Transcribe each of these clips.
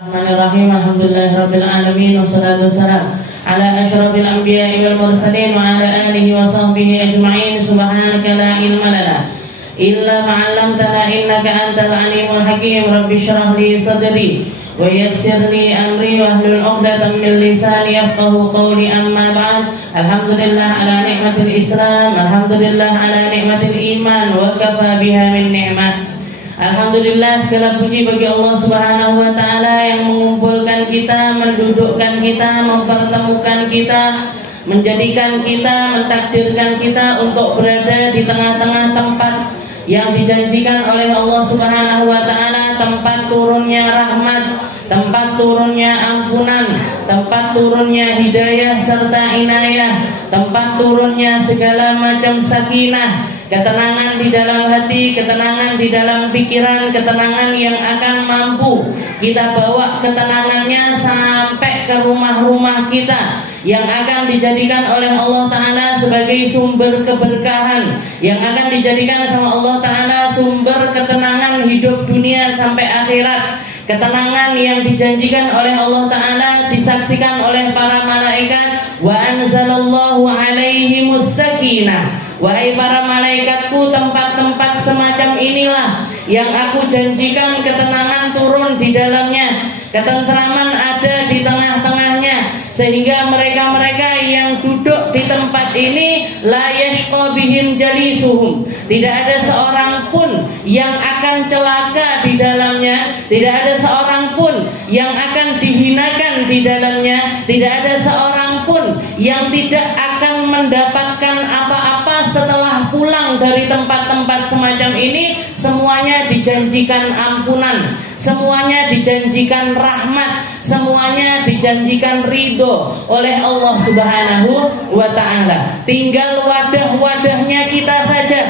Bismillahirrahmanirrahim. Alhamdulillahirabbil alamin wassalatu wassalamu ala asyrafil anbiya'i wal mursalin wa ala alihi wa sahbihi ajma'in. Subhanaka la ilma lana illa ma 'allamtana innaka antal alimul hakim. Rabbi shrah li sadri wa yassir li amri wahlul 'uqdatam min lisani yafqahu qawli. Amma ba'd. Alhamdulillah ala ni'matil Islam, alhamdulillah ala ni'matil iman, wa kafa biha min ni'mah. Alhamdulillah, segala puji bagi Allah Subhanahu wa ta'ala yang mengumpulkan kita, mendudukkan kita, mempertemukan kita, menjadikan kita, mentakdirkan kita untuk berada di tengah-tengah tempat yang dijanjikan oleh Allah Subhanahu wa ta'ala, tempat turunnya rahmat, tempat turunnya ampunan, tempat turunnya hidayah serta inayah, tempat turunnya segala macam sakinah, ketenangan di dalam hati, ketenangan di dalam pikiran, ketenangan yang akan mampu kita bawa ketenangannya sampai ke rumah-rumah kita, yang akan dijadikan oleh Allah Ta'ala sebagai sumber keberkahan, yang akan dijadikan sama Allah Ta'ala sumber ketenangan hidup dunia sampai akhirat. Ketenangan yang dijanjikan oleh Allah Ta'ala disaksikan oleh para malaikat. Wa anzalallahu alaihimus sakinah. Wahai para malaikatku, tempat-tempat semacam inilah yang aku janjikan ketenangan turun di dalamnya, ketentraman ada di tengah-tengahnya, sehingga mereka-mereka yang duduk di tempat ini la yashqa bihim jalisuhum, tidak ada seorang pun yang akan celaka di dalamnya, tidak ada seorang pun yang akan dihinakan di dalamnya, tidak ada seorang pun yang tidak akan mendapatkan apa-apa setelah pulang dari tempat-tempat semacam ini. Semuanya dijanjikan ampunan, semuanya dijanjikan rahmat, semuanya dijanjikan ridho oleh Allah Subhanahu wa ta'ala. Tinggal wadah-wadahnya kita saja,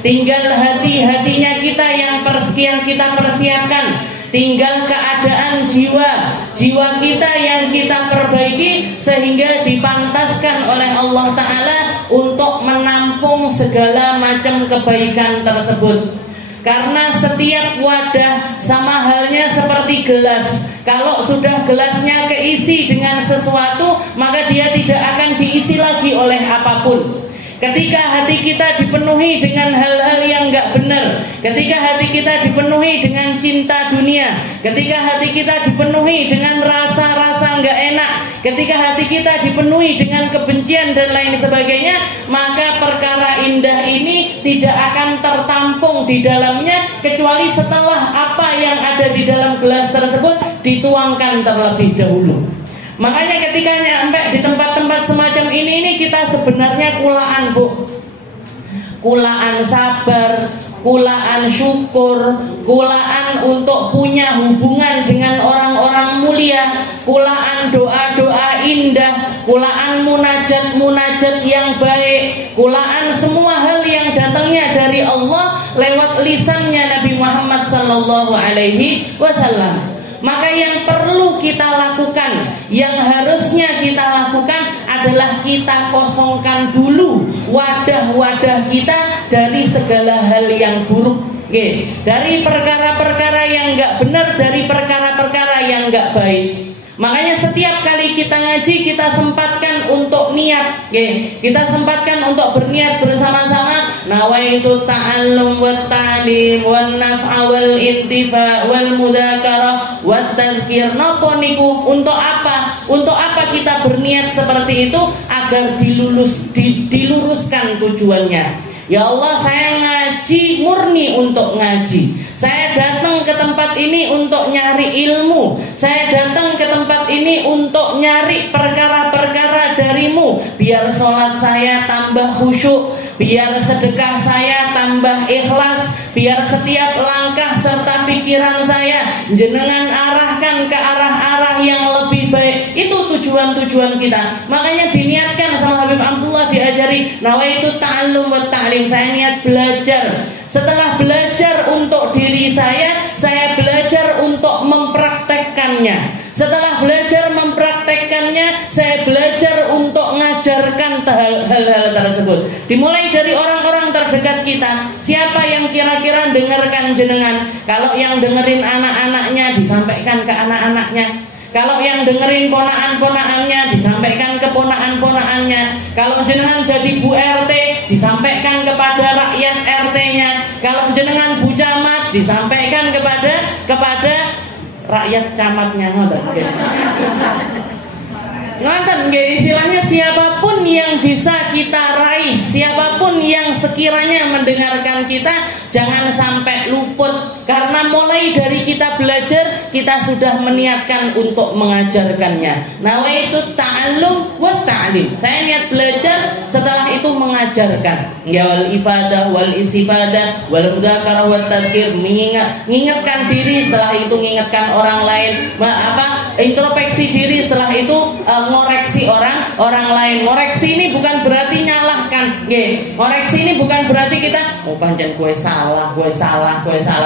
tinggal hati-hatinya kita yang kita persiapkan, tinggal keadaan jiwa kita yang kita perbaiki, sehingga dipantaskan oleh Allah Ta'ala untuk menampung segala macam kebaikan tersebut. Karena setiap wadah sama halnya seperti gelas, kalau sudah gelasnya keisi dengan sesuatu, maka dia tidak akan diisi lagi oleh apapun. Ketika hati kita dipenuhi dengan hal-hal yang gak benar, ketika hati kita dipenuhi dengan cinta dunia, ketika hati kita dipenuhi dengan rasa-rasa gak enak, ketika hati kita dipenuhi dengan kebencian dan lain sebagainya, maka perkara indah ini tidak akan tertampung di dalamnya, kecuali setelah apa yang ada di dalam gelas tersebut dituangkan terlebih dahulu. Makanya ketika nyampe di tempat-tempat semacam ini kita sebenarnya kulaan, Bu. Kulaan sabar, kulaan syukur, kulaan untuk punya hubungan dengan orang-orang mulia, kulaan doa-doa indah, kulaan munajat-munajat yang baik, kulaan semua hal yang datangnya dari Allah lewat lisannya Nabi Muhammad sallallahu alaihi wasallam. Maka yang perlu kita lakukan, yang harusnya kita lakukan adalah kita kosongkan dulu wadah-wadah kita dari segala hal yang buruk, dari perkara-perkara yang gak benar, dari perkara-perkara yang gak baik. Makanya setiap kali kita ngaji, kita sempatkan untuk niat, kita sempatkan untuk berniat bersama-sama. Nawaitu ta'allum wa ta'lim wa naf'a wal intifa wal mudzakarah wa tadhkir. Napa niku? Untuk apa? Untuk apa kita berniat seperti itu? Agar diluruskan tujuannya. Ya Allah, saya ngaji murni untuk ngaji. Saya datang ke tempat ini untuk nyari ilmu. Saya datang ke tempat ini untuk nyari perkara-perkara darimu. Biar sholat saya tambah khusyuk, biar sedekah saya tambah ikhlas, biar setiap langkah serta pikiran saya jenengan arahkan ke arah-arah yang lebih baik. Itu tujuan-tujuan kita. Makanya diniatkan sama Habib Abdullah, diajari nawaitu ta'allum wa ta'lim. Saya niat belajar. Setelah belajar untuk diri saya belajar untuk mempraktekkannya. Setelah belajar mempraktekkannya, saya belajar untuk mengajarkan hal-hal tersebut. Dimulai dari orang-orang terdekat kita. Siapa yang kira-kira dengarkan jenengan? Kalau yang dengerin anak-anaknya disampaikan ke anak-anaknya. Kalau yang dengerin ponaan-ponaannya disampaikan ke ponaan-ponaannya. Kalau jenengan jadi Bu RT disampaikan kepada rakyat RT-nya. Kalau jenengan Bu Camat disampaikan kepada rakyat camatnya. Ngoten nggih, istilahnya siapapun yang bisa kita raih, siapapun yang sekiranya mendengarkan kita, jangan sampai luput. Karena mulai dari kita belajar, kita sudah meniatkan untuk mengajarkannya. Nawaitu ta'allum wa ta'lim. Saya niat belajar, setelah itu mengajarkan. Ya wal ifadah wal istifadah wal mudzakarah wat tadhkir, mengingatkan diri, setelah itu mengingatkan orang lain. Introspeksi diri, setelah itu ngoreksi orang lain. Ngoreksi ini bukan berarti nyalahkan, nggih. Ngoreksi ini bukan berarti kita pancen gue salah.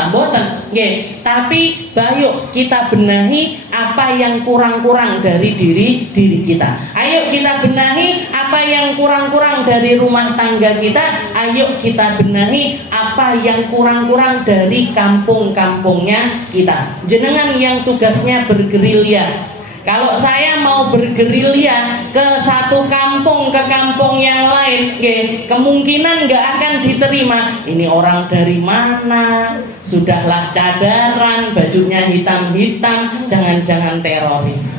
Mboten, nggih. Tapi bayu kita benahi apa yang kurang-kurang dari diri kita. Ayo kita benahi apa yang kurang-kurang dari rumah tangga kita. Ayo kita benahi apa yang kurang-kurang dari kampung-kampungnya kita. Jenengan yang tugasnya bergerilya. Kalau saya mau bergerilya ke satu kampung ke kampung yang lain, kemungkinan nggak akan diterima. Ini orang dari mana? Sudahlah cadaran, bajunya hitam-hitam, jangan-jangan teroris.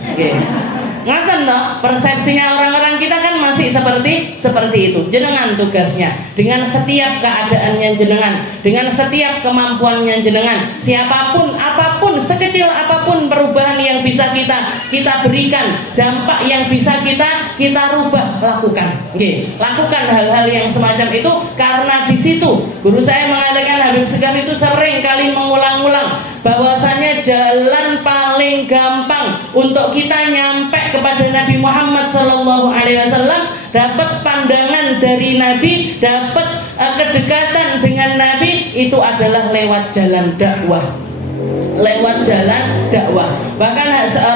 Ngaten toh, persepsinya orang-orang kita kan masih seperti itu. Jenengan tugasnya dengan setiap keadaannya jenengan, dengan setiap kemampuannya jenengan, siapapun, apapun, sekecil apapun perubahan yang bisa kita berikan, dampak yang bisa kita rubah, lakukan. Lakukan hal-hal yang semacam itu, karena di situ guru saya mengatakan, Habib Sekar itu sering kali mengulang-ulang bahwasanya jalan paling gampang untuk kita nyampe kepada Nabi Muhammad SAW, dapat pandangan dari Nabi, dapat kedekatan dengan Nabi, itu adalah lewat jalan dakwah. Bahkan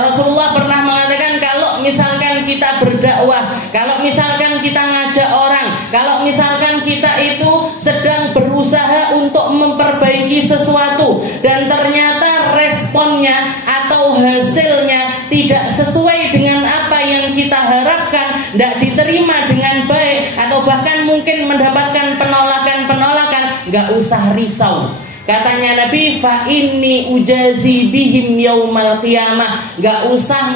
Rasulullah pernah mengatakan, kalau misalkan kita berdakwah, kalau misalkan kita ngajak orang, kalau misalkan kita itu sedang berusaha untuk memperbaiki sesuatu dan ternyata responnya atau hasilnya tidak sesuai dengan apa yang kita harapkan, tidak diterima dengan baik, atau bahkan mungkin mendapatkan penolakan, nggak usah risau. Katanya Nabi, fa inni ujazi bihim yaumal qiyamah. Gak usah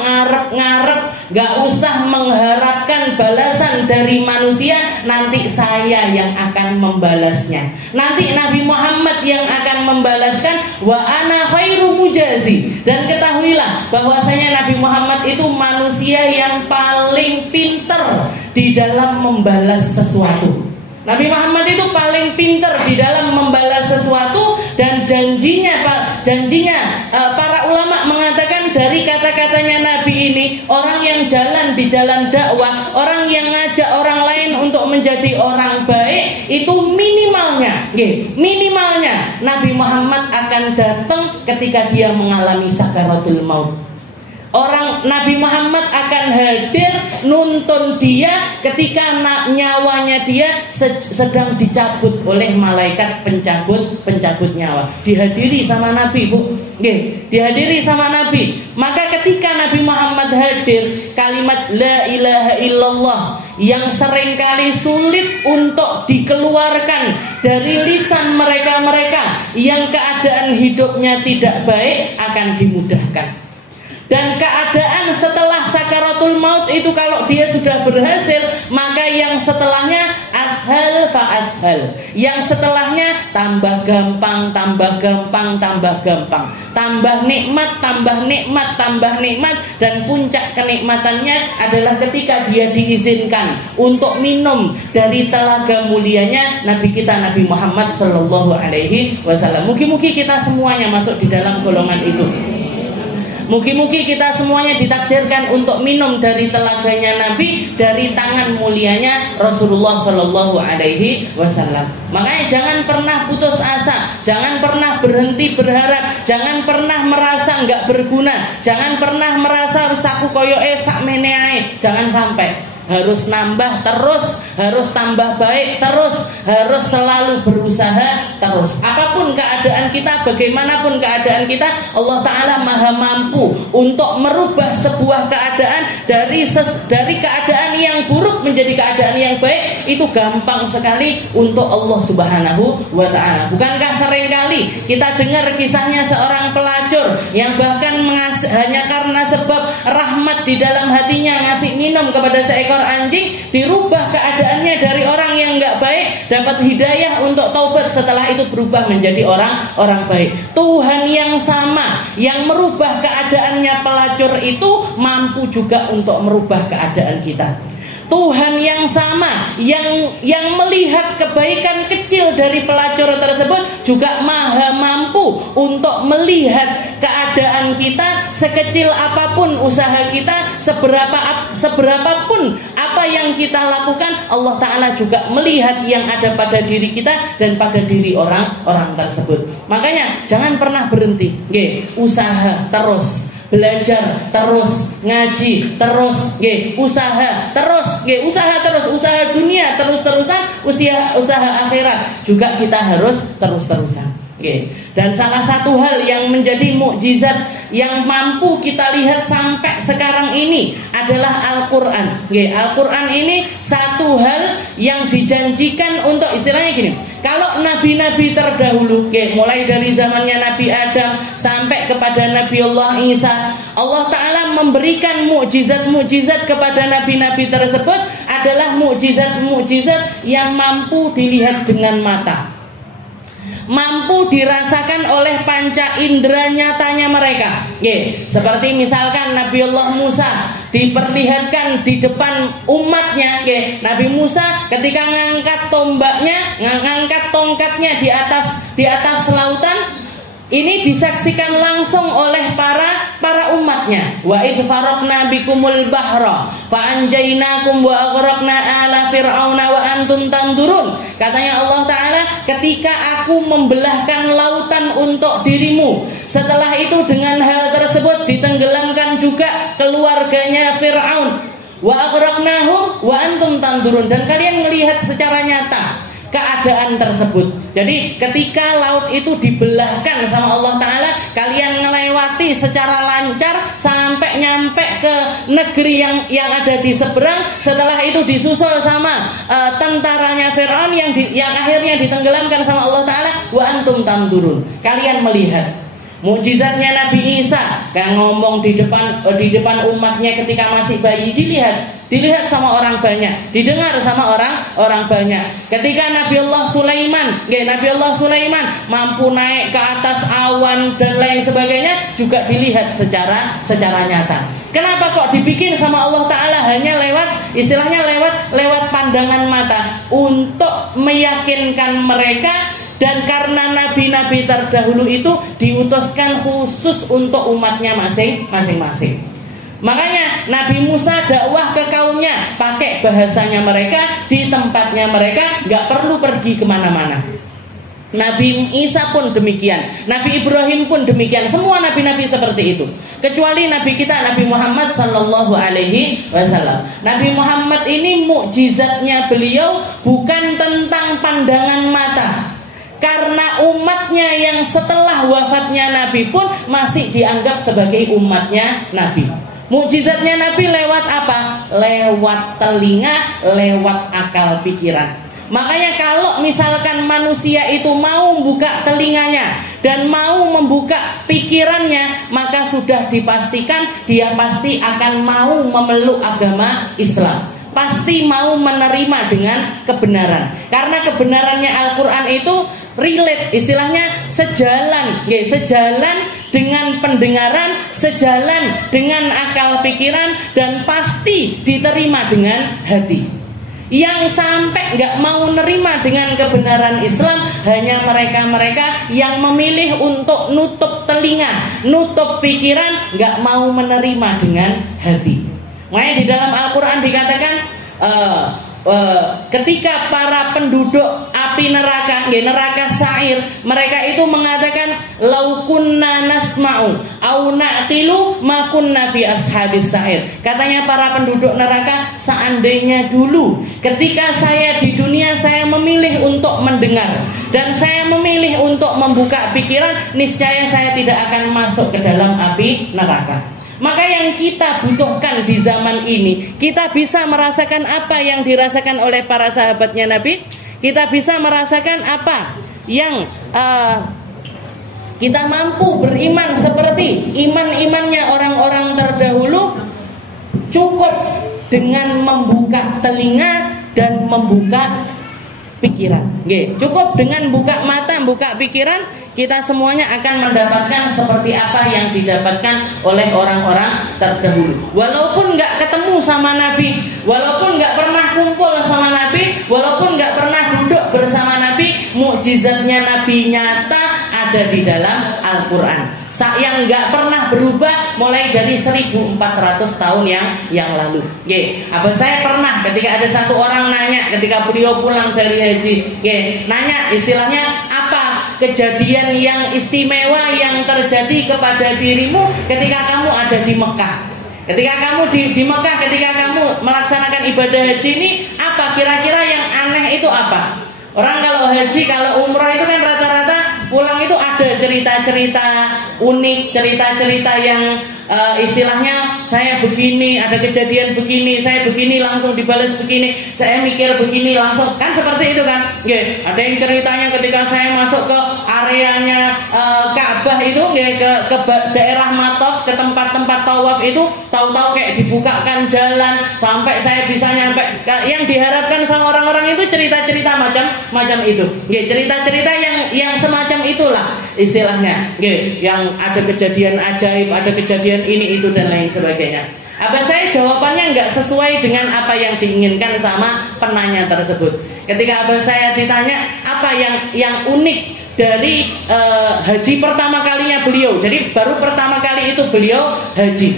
ngarep, gak usah mengharapkan balasan dari manusia. Nanti saya yang akan membalasnya. Nanti Nabi Muhammad yang akan membalaskan. Wa ana khairu mujazi. Dan ketahuilah bahwasanya Nabi Muhammad itu manusia yang paling pinter di dalam membalas sesuatu. Nabi Muhammad itu paling pinter di dalam membalas sesuatu, dan janjinya para ulama mengatakan dari kata-katanya Nabi ini, orang yang jalan di jalan dakwah, orang yang ngajak orang lain untuk menjadi orang baik, itu minimalnya Nabi Muhammad akan datang ketika dia mengalami sakaratul maut. Orang Nabi Muhammad akan hadir nuntun dia ketika nyawanya dia sedang dicabut oleh malaikat pencabut nyawa. Dihadiri sama Nabi, Bu. Dihadiri sama Nabi. Maka ketika Nabi Muhammad hadir, kalimat la ilaha illallah yang seringkali sulit untuk dikeluarkan dari lisan mereka-mereka yang keadaan hidupnya tidak baik akan dimudahkan. Dan keadaan setelah sakaratul maut itu, kalau dia sudah berhasil, maka yang setelahnya ashal fa ashal. Yang setelahnya tambah gampang. Tambah nikmat. Dan puncak kenikmatannya adalah ketika dia diizinkan untuk minum dari telaga mulianya Nabi kita Nabi Muhammad SAW. Mugi-mugi kita semuanya masuk di dalam golongan itu. Mugi-mugi kita semuanya ditakdirkan untuk minum dari telaganya Nabi, dari tangan mulianya Rasulullah SAW. Makanya jangan pernah putus asa, jangan pernah berhenti berharap, jangan pernah merasa nggak berguna, jangan pernah merasa saku koyoke sak meneae, jangan sampai. harus nambah terus, harus tambah baik terus, harus selalu berusaha terus. Apapun keadaan kita, bagaimanapun keadaan kita, Allah Ta'ala maha mampu untuk merubah sebuah keadaan dari keadaan yang buruk menjadi keadaan yang baik. Itu gampang sekali untuk Allah Subhanahu wa Ta'ala. Bukankah seringkali kita dengar kisahnya seorang pelacur yang bahkan hanya karena sebab rahmat di dalam hatinya ngasih minum kepada seekor anjing, dirubah keadaannya dari orang yang nggak baik dapat hidayah untuk taubat, setelah itu berubah menjadi orang baik. Tuhan yang sama yang merubah keadaannya pelacur itu mampu juga untuk merubah keadaan kita. Tuhan yang sama yang melihat kebaikan kecil dari pelacur tersebut juga maha mampu untuk melihat keadaan kita, sekecil apapun usaha kita, seberapapun apa yang kita lakukan, Allah Ta'ala juga melihat yang ada pada diri kita dan pada diri orang-orang tersebut. Makanya jangan pernah berhenti, usaha terus, belajar terus, ngaji terus, usaha terus, usaha dunia terus-terusan, usaha akhirat juga kita harus terus-terusan. Dan salah satu hal yang menjadi mukjizat yang mampu kita lihat sampai sekarang ini adalah Al-Quran. Al-Quran ini satu hal yang dijanjikan untuk, istilahnya gini, kalau nabi-nabi terdahulu, mulai dari zamannya Nabi Adam sampai kepada Nabi Allah Isa, Allah Ta'ala memberikan mukjizat-mukjizat kepada nabi-nabi tersebut adalah mukjizat-mukjizat yang mampu dilihat dengan mata, mampu dirasakan oleh panca indera nyatanya mereka. Seperti misalkan Nabi Allah Musa diperlihatkan di depan umatnya. Nabi Musa ketika ngangkat tongkatnya di atas lautan, ini disaksikan langsung oleh para umatnya. Wa id faraqna bikumul bahra fa anjaynakum wa aghraqna ala fir'auna wa antum tandurun. Katanya Allah Ta'ala, ketika aku membelahkan lautan untuk dirimu, setelah itu dengan hal tersebut ditenggelamkan juga keluarganya Fir'aun. Wa aghraqnahum wa antum tandurun, dan kalian melihat secara nyata keadaan tersebut. Jadi ketika laut itu dibelahkan sama Allah Ta'ala, kalian melewati secara lancar sampai nyampe ke negeri yang ada di seberang. Setelah itu disusul sama tentaranya Fir'aun yang akhirnya ditenggelamkan sama Allah Ta'ala. Wa antum tandurun, kalian melihat. Mukjizatnya Nabi Isa, kayak ngomong di depan umatnya ketika masih bayi, dilihat sama orang banyak, didengar sama orang banyak. Ketika Nabi Allah Sulaiman mampu naik ke atas awan dan lain sebagainya, juga dilihat secara nyata. Kenapa kok dibikin sama Allah Ta'ala hanya lewat pandangan mata untuk meyakinkan mereka? Dan karena nabi-nabi terdahulu itu diutuskan khusus untuk umatnya masing-masing. Makanya Nabi Musa dakwah ke kaumnya pakai bahasanya mereka, di tempatnya mereka, gak perlu pergi kemana-mana. Nabi Isa pun demikian, Nabi Ibrahim pun demikian, semua nabi-nabi seperti itu. Kecuali Nabi kita, Nabi Muhammad Sallallahu Alaihi Wasallam. Nabi Muhammad ini mukjizatnya beliau bukan tentang pandangan mata, karena umatnya yang setelah wafatnya Nabi pun masih dianggap sebagai umatnya Nabi. Mukjizatnya Nabi lewat apa? Lewat telinga, lewat akal pikiran. Makanya kalau misalkan manusia itu mau membuka telinganya dan mau membuka pikirannya, maka sudah dipastikan dia pasti akan mau memeluk agama Islam, pasti mau menerima dengan kebenaran. Karena kebenarannya Al-Quran itu relate, istilahnya sejalan dengan pendengaran, sejalan dengan akal pikiran, dan pasti diterima dengan hati. Yang sampai gak mau nerima dengan kebenaran Islam hanya mereka-mereka yang memilih untuk nutup telinga, nutup pikiran, gak mau menerima dengan hati. Makanya di dalam Al-Quran dikatakan ketika para penduduk api api neraka, neraka sa'ir. Mereka itu mengatakan lau kunna nasma'u au na'qilu ma kunna fi ashabis sa'ir. Katanya para penduduk neraka, seandainya dulu ketika saya di dunia saya memilih untuk mendengar dan saya memilih untuk membuka pikiran, niscaya saya tidak akan masuk ke dalam api neraka. Maka yang kita butuhkan di zaman ini, kita bisa merasakan apa yang dirasakan oleh para sahabatnya Nabi. Kita bisa merasakan apa yang kita mampu beriman seperti iman-imannya orang-orang terdahulu. Cukup dengan membuka telinga dan membuka pikiran. Cukup dengan buka mata, buka pikiran, kita semuanya akan mendapatkan seperti apa yang didapatkan oleh orang-orang terdahulu. Walaupun nggak ketemu sama Nabi, walaupun nggak pernah kumpul sama Nabi, walaupun nggak pernah duduk bersama Nabi, mukjizatnya Nabi nyata ada di dalam Al-Quran. Yang nggak pernah berubah mulai dari 1400 tahun yang lalu. Abah saya pernah ketika ada satu orang nanya ketika beliau pulang dari haji, nanya istilahnya apa kejadian yang istimewa yang terjadi kepada dirimu ketika kamu ada di Mekah. Ketika kamu di Mekah, ketika kamu melaksanakan ibadah haji ini, apa kira-kira yang aneh itu apa? Orang kalau haji, kalau umrah itu kan rata-rata pulang itu ada cerita-cerita unik, cerita-cerita yang istilahnya saya begini, ada kejadian begini, saya begini langsung dibalas begini, saya mikir begini langsung, kan seperti itu kan? Ada yang ceritanya ketika saya masuk ke areanya Ka'bah itu, ke daerah Matof, ke tempat-tempat tawaf itu, tahu-tahu kayak dibukakan jalan sampai saya bisa nyampe. Yang diharapkan sama orang-orang itu cerita-cerita macam itu, cerita-cerita yang semacam itulah istilahnya, yang ada kejadian ajaib, ada kejadian ini itu dan lain sebagainya. Abah saya jawabannya nggak sesuai dengan apa yang diinginkan sama penanya tersebut. Ketika abah saya ditanya apa yang unik dari haji pertama kalinya beliau, jadi baru pertama kali itu beliau haji.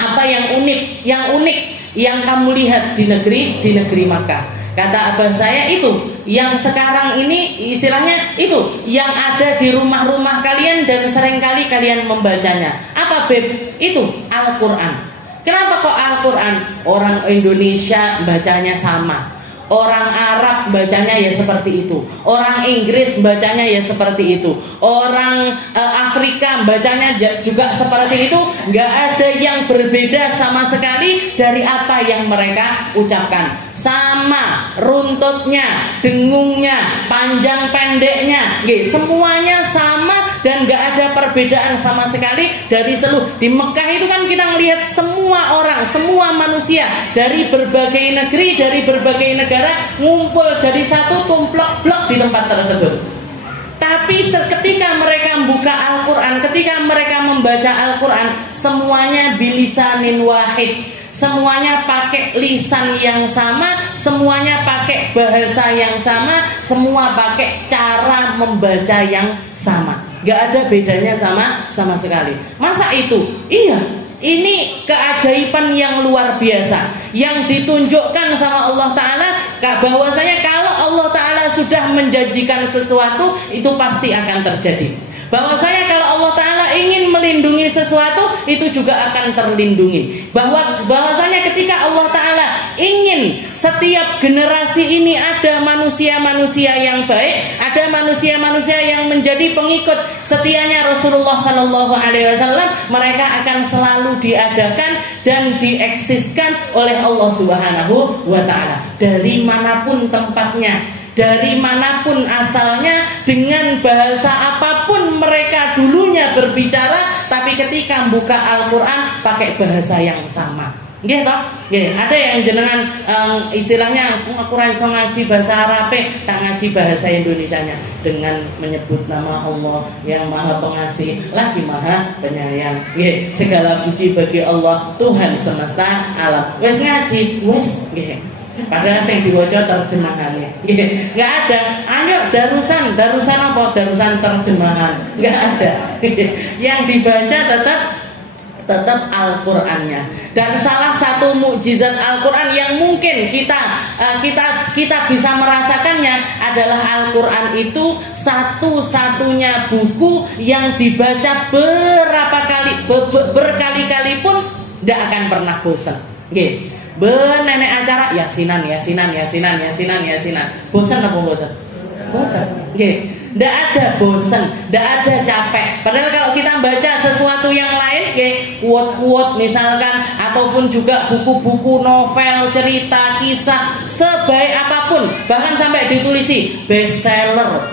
Apa yang unik? Yang unik yang kamu lihat di negeri Makkah. Kata abah saya itu yang sekarang ini istilahnya itu yang ada di rumah-rumah kalian dan seringkali kalian membacanya. Apa beb? Itu Al-Quran. Kenapa kok Al-Quran? Orang Indonesia bacanya sama, orang Arab bacanya ya seperti itu, orang Inggris bacanya ya seperti itu, orang Afrika bacanya juga seperti itu. Nggak ada yang berbeda sama sekali dari apa yang mereka ucapkan. Sama runtutnya, dengungnya, panjang pendeknya, semuanya sama dan nggak ada perbedaan sama sekali dari seluruh. Di Mekah itu kan kita melihat semua orang, semua manusia dari berbagai negeri, dari berbagai negara ngumpul jadi satu, tumplok blok di tempat tersebut. Tapi ketika mereka membuka Al-Quran, ketika mereka membaca Al-Quran, semuanya bilisanin wahid. Semuanya pakai lisan yang sama, semuanya pakai bahasa yang sama, semua pakai cara membaca yang sama. Gak ada bedanya sama sekali. Masa itu? Iya. Ini keajaiban yang luar biasa yang ditunjukkan sama Allah Ta'ala, bahwasanya kalau Allah Ta'ala sudah menjanjikan sesuatu, itu pasti akan terjadi. Bahwasanya kalau Allah Ta'ala ingin melindungi sesuatu, itu juga akan terlindungi. Bahwasanya ketika Allah Ta'ala ingin setiap generasi ini ada manusia-manusia yang baik, ada manusia-manusia yang menjadi pengikut setianya Rasulullah Sallallahu Alaihi Wasallam, mereka akan selalu diadakan dan dieksiskan oleh Allah Subhanahu Wa Ta'ala dari manapun tempatnya, dari manapun asalnya, dengan bahasa apapun mereka dulunya berbicara, tapi ketika buka Al-Quran pakai bahasa yang sama. Ada yang jenengan istilahnya aku iso ngaji bahasa Arab, tak ngaji bahasa Indonesianya, dengan menyebut nama Allah yang Maha Pengasih lagi Maha Penyayang. Segala puji bagi Allah Tuhan semesta alam. Wes ngaji, wes padahal yang diwaca terjemahannya nggak ada. Ayo darusan apa? Darusan terjemahan nggak ada. Yang dibaca tetap tetap Al-Qur'annya. Dan salah satu mukjizat Al-Qur'an yang mungkin kita bisa merasakannya adalah Al-Qur'an itu satu-satunya buku yang dibaca berkali-kali pun tidak akan pernah bosan. Nggih. Nenek acara yasinan. Bosan apa mboten? Mboten. Nggih. Tidak ada bosan, tidak ada capek. Padahal kalau kita baca sesuatu yang lain, quote-quote misalkan, ataupun juga buku-buku novel, cerita, kisah, sebaik apapun, bahkan sampai ditulisi bestseller.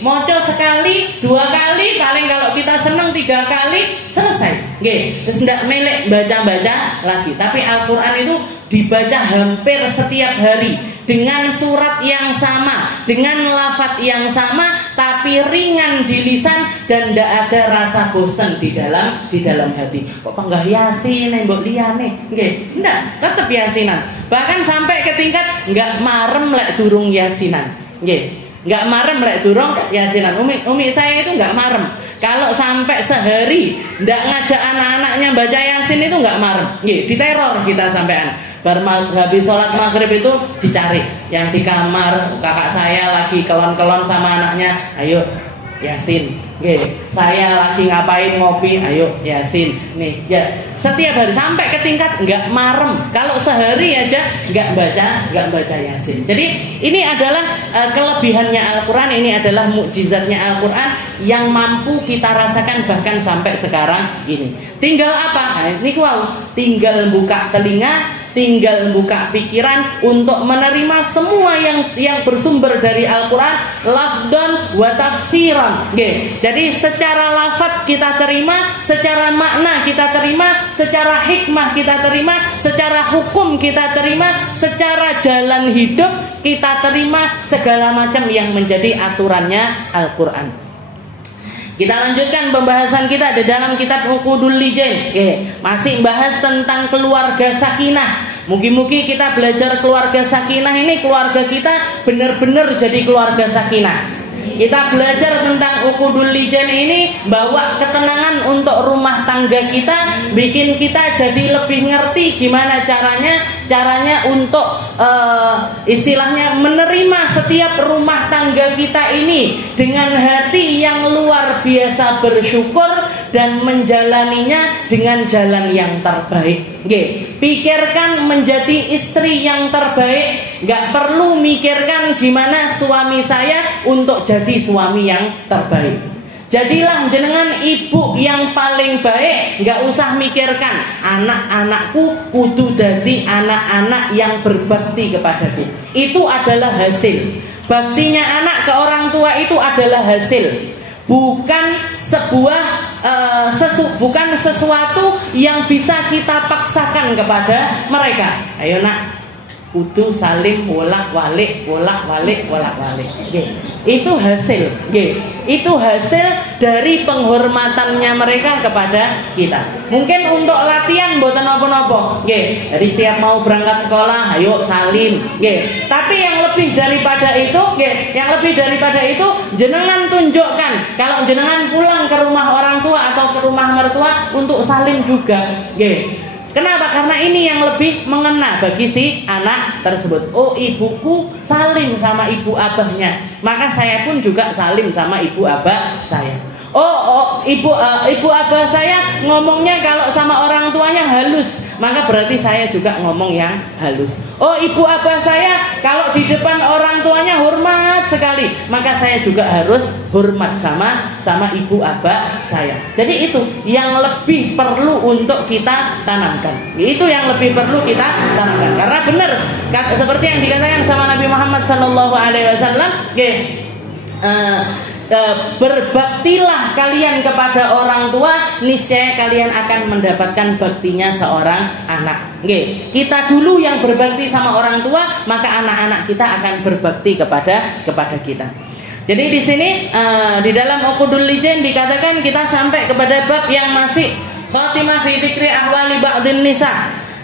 Moco sekali, 2 kali, paling kalau kita senang 3 kali, selesai. Terus tidak melek baca-baca lagi. Tapi Al-Quran itu dibaca hampir setiap hari dengan surat yang sama, dengan lafaz yang sama, tapi ringan di lisan dan tidak ada rasa bosan di dalam hati. Kok panggah yasin mbok liyane? Nggih, ndak, tetep yasinan. Bahkan sampai ke tingkat enggak marem lek durung yasinan. Nggih, enggak marem lek durung yasinan. Umi saya itu enggak marem. Kalau sampai sehari ndak ngajak anak-anaknya baca yasin itu enggak marem. Nggih, diteror kita sampean. Habis sholat maghrib itu dicari yang di kamar, kakak saya lagi kelon-kelon sama anaknya, ayo yasin. Saya lagi ngapain, ngopi, ayo yasin. Nih ya, setiap hari sampai ke tingkat nggak marem. Kalau sehari aja nggak baca yasin. Jadi ini adalah kelebihannya Al-Quran, ini adalah mukjizatnya Al-Quran yang mampu kita rasakan bahkan sampai sekarang ini. Tinggal apa? Nah, ini tinggal buka telinga, tinggal buka pikiran untuk menerima semua yang bersumber dari Al-Quran, lafdan wa tafsiran. Jadi secara lafaz kita terima, secara makna kita terima, secara hikmah kita terima, secara hukum kita terima, secara jalan hidup kita terima, segala macam yang menjadi aturannya Al-Quran. Kita lanjutkan pembahasan kita di dalam kitab Uqudul Lijain. Masih bahas tentang keluarga sakinah. Mugi-mugi kita belajar keluarga sakinah ini, keluarga kita benar-benar jadi keluarga sakinah. Kita belajar tentang Uqudul Lijain ini, bawa ketenangan untuk rumah tangga kita, bikin kita jadi lebih ngerti gimana caranya untuk istilahnya menerima setiap rumah tangga kita ini dengan hati yang luar biasa bersyukur dan menjalaninya dengan jalan yang terbaik. Pikirkan menjadi istri yang terbaik, gak perlu mikirkan gimana suami saya untuk jadi suami yang terbaik. Jadilah jenengan ibu yang paling baik, gak usah mikirkan anak-anakku kudu jadi anak-anak yang berbakti kepadaku. Itu adalah hasil. Baktinya anak ke orang tua itu adalah hasil, bukan bukan sesuatu yang bisa kita paksakan kepada mereka. Ayo nak, kudu saling bolak-balik. Itu hasil. Itu hasil dari penghormatannya mereka kepada kita. Mungkin untuk latihan mboten napa-napa. Jadi setiap mau berangkat sekolah, ayo salim. Tapi yang lebih daripada itu, jenengan tunjukkan kalau jenengan pulang ke rumah orang tua atau ke rumah mertua untuk salim juga. Kenapa? Karena ini yang lebih mengena bagi si anak tersebut. Oh, ibuku salim sama ibu abahnya, maka saya pun juga salim sama ibu abah saya. Oh, ibu abah saya ngomongnya kalau sama orang tuanya halus, maka berarti saya juga ngomong yang halus. Oh, ibu abah saya kalau di depan orang tuanya hormat sekali, maka saya juga harus hormat sama ibu abah saya. Jadi itu yang lebih perlu untuk kita tanamkan. Itu yang lebih perlu kita tanamkan. Karena benar seperti yang dikatakan sama Nabi Muhammad SAW, berbaktilah kalian kepada orang tua, niscaya kalian akan mendapatkan baktinya seorang anak. Kita dulu yang berbakti sama orang tua, maka anak-anak kita akan berbakti kepada kita. Jadi di sini di dalam Uqudul Lijain dikatakan kita sampai kepada bab yang masih khatimah fi dzikri ahwali ba'dhin nisa.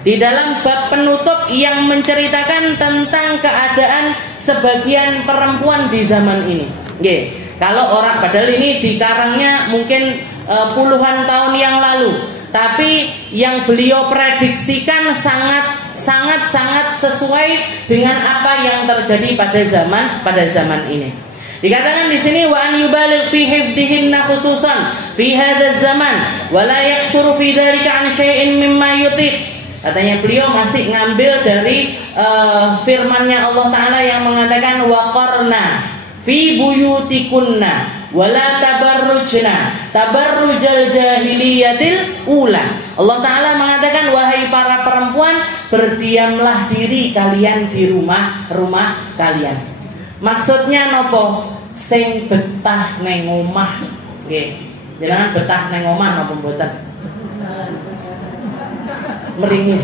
Di dalam bab penutup yang menceritakan tentang keadaan sebagian perempuan di zaman ini. Kalau orang, padahal ini dikarangnya mungkin puluhan tahun yang lalu. Tapi yang beliau prediksikan sangat sesuai dengan apa yang terjadi pada zaman ini. Dikatakan di sini wa an yubaligh fi hifdhihinna khususan fi hadzal zaman wa la yaksuru fi dzalika an syai'in mimma yutiq. Katanya beliau masih ngambil dari firman-Nya Allah Taala yang mengatakan waqarna fi buyutikunna wala tabarrujna tabarrujal jahiliyatil ula. Allah Taala mengatakan wahai para perempuan, berdiamlah diri kalian di rumah-rumah kalian. Maksudnya nopo? Sing betah neng omah. Nggih. Jangan betah neng omah napa mboten? Meringis.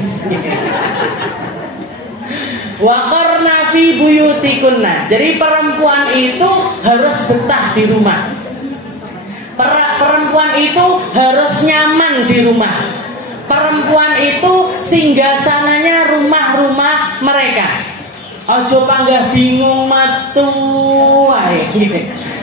Waqarna fi buyutikunna. Jadi perempuan itu harus betah di rumah. Perempuan itu harus nyaman di rumah. Perempuan itu singgasananya rumah-rumah mereka. Ojo panggah bingung metu wae.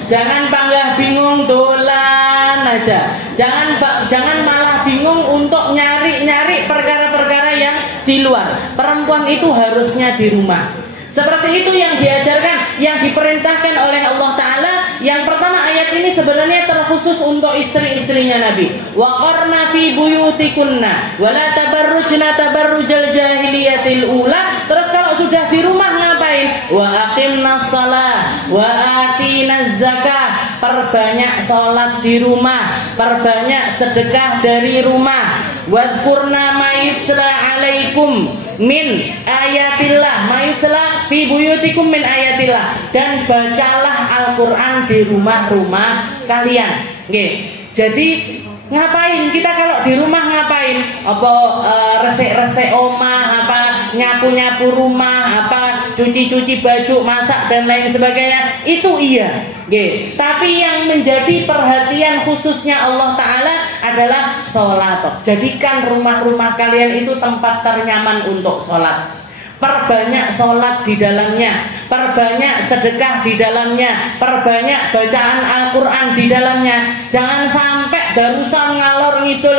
Jangan panggah bingung dolan aja. Jangan malah bingung untuk nyari perkara-perkara yang di luar. Perempuan itu harusnya di rumah. Seperti itu yang diajarkan, yang diperintahkan oleh Allah Ta'ala. Yang pertama, ayat ini sebenarnya terkhusus untuk istri-istrinya Nabi. Waqarna fi buyutikunna wala tabarrujna tabarrujal jahiliyatil ula. Terus kalau sudah di rumah ngapain? Wa aqimnas shalah wa atinaz zakah. Perbanyak sholat di rumah, perbanyak sedekah dari rumah. Wadkurna ma yutla alaikum min ayatillah, ma yutla fi buyutikum min ayatillah. Dan bacalah Al-Quran di rumah-rumah kalian. Oke. Jadi ngapain kita kalau di rumah ngapain? Apa resik-resik omah, apa nyapu-nyapu rumah, apa cuci-cuci baju, masak dan lain sebagainya. Itu iya. Oke. Tapi yang menjadi perhatian khususnya Allah Ta'ala adalah sholat. Jadikan rumah-rumah kalian itu tempat ternyaman untuk sholat. Perbanyak sholat di dalamnya, perbanyak sedekah di dalamnya, perbanyak bacaan Al-Quran di dalamnya. Jangan sampai darusan ngalor ngidul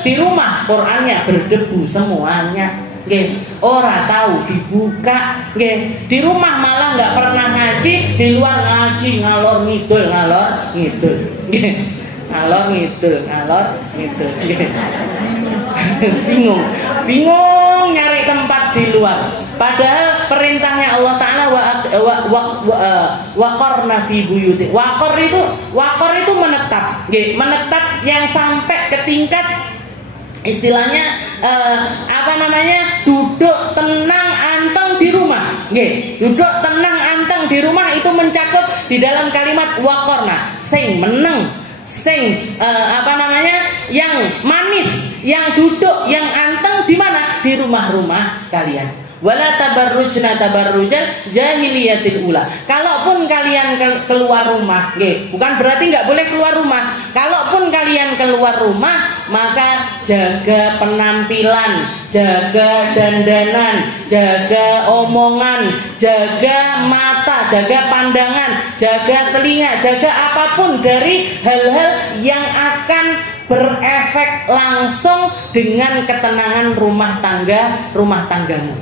di rumah, Qurannya berdebu semuanya. Ora tahu dibuka. Di rumah malah nggak pernah ngaji, di luar ngaji ngalor ngidul. Ngalor ngidul. Bingung nyari tempat di luar. Padahal perintahnya Allah Ta'ala waqarna fi buyuti. Waqar itu menetap. Menetap yang sampai ke tingkat istilahnya duduk tenang anteng di rumah. Duduk tenang anteng di rumah itu mencakup di dalam kalimat waqarna. Sing meneng, sing yang manis, yang duduk, yang anteng di mana? Di rumah-rumah kalian. Wala tabarrujna tabarrujal jahiliyatil ula. Kalaupun kalian keluar rumah, bukan berarti nggak boleh keluar rumah. Kalaupun kalian keluar rumah, maka jaga penampilan, jaga dandanan, jaga omongan, jaga mata, jaga pandangan, jaga telinga, jaga apapun dari hal-hal yang akan berefek langsung dengan ketenangan rumah tanggamu.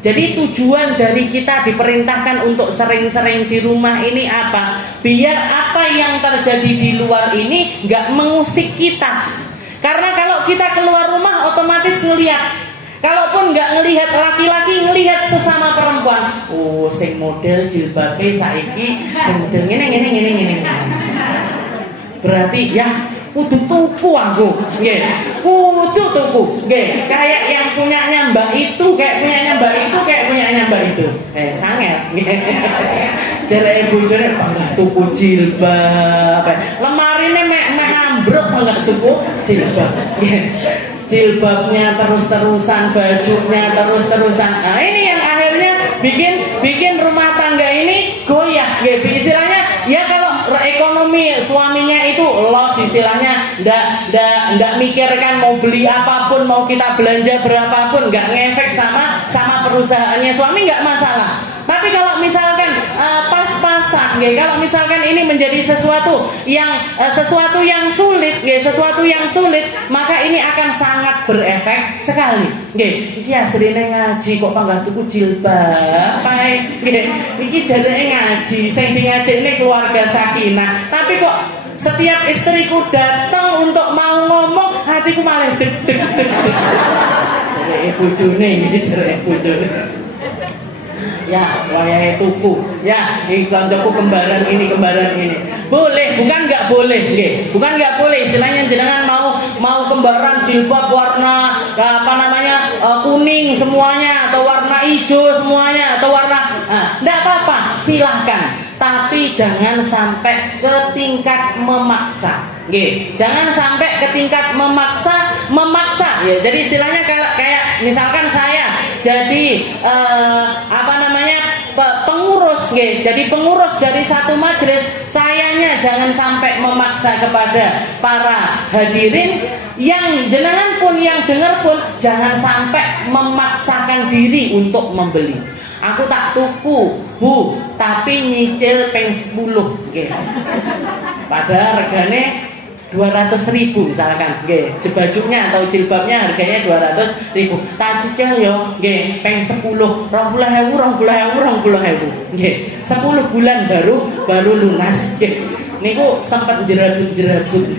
Jadi tujuan dari kita diperintahkan untuk sering-sering di rumah ini apa? Biar apa yang terjadi di luar ini gak mengusik kita. Karena kalau kita keluar rumah otomatis ngelihat. Kalaupun gak ngelihat laki-laki, ngelihat sesama perempuan. Oh, sing model jilbabe saiki sing model ngene. Berarti ya kudu tuku aku, kudu tuku, kayak yang punyanya Mbak itu, kayak punyanya Mbak itu, sangat, dari bojone bangga tuku jilbab, lemari ini mek ambruk bangga tuku jilbab, jilbabnya terus-terusan, bajunya terus-terusan. Nah ini yang akhirnya bikin rumah tangga ini goyah, istilahnya ya kalau ekonomi suaminya itu loss, istilahnya ndak mikirkan mau beli apapun, mau kita belanja berapapun, nggak ngefek sama perusahaannya suami, nggak masalah. Tapi kalau misalkan pas-pasan nggih, kalau misalkan ini menjadi sesuatu yang sulit, nggih, sesuatu yang sulit, maka ini akan sangat berefek sekali. Nggih, iki asline ngaji kok panggah tuku jilbab pae. Nggih, iki jarene ngaji, sing ngajekne keluarga sakinah. Tapi kok setiap istriku datang untuk mau ngomong, hatiku malah deg deg deg deg. Jadi bojone iki jarene bojone. Ya, wayahe tuku. Ya, iki kancaku kembaran ini. Boleh, bukan enggak boleh, nggih. Bukan enggak boleh, istilahnya jenengan mau kembaran jilbab warna kuning semuanya atau warna hijau semuanya atau warna enggak apa-apa, silahkan. Tapi jangan sampai ke tingkat memaksa. Nggih, jangan sampai ke tingkat memaksa ya. Jadi istilahnya kalau kayak misalkan saya jadi pengurus, nggih. Jadi pengurus dari satu majelis, sayanya jangan sampai memaksa kepada para hadirin, yang jenengan pun yang dengar pun jangan sampai memaksakan diri untuk membeli. Aku tak tuku, Bu, tapi nyicil peng 10, nggih. Padahal regane 200.000 misalkan, nggih. Bajunya atau jilbabnya harganya 200.000. Tak cicil yo, nggih, peng 10, 20.000, nggih. 10 bulan baru lunas, nggih. Niku sempat jerabut-jerabut.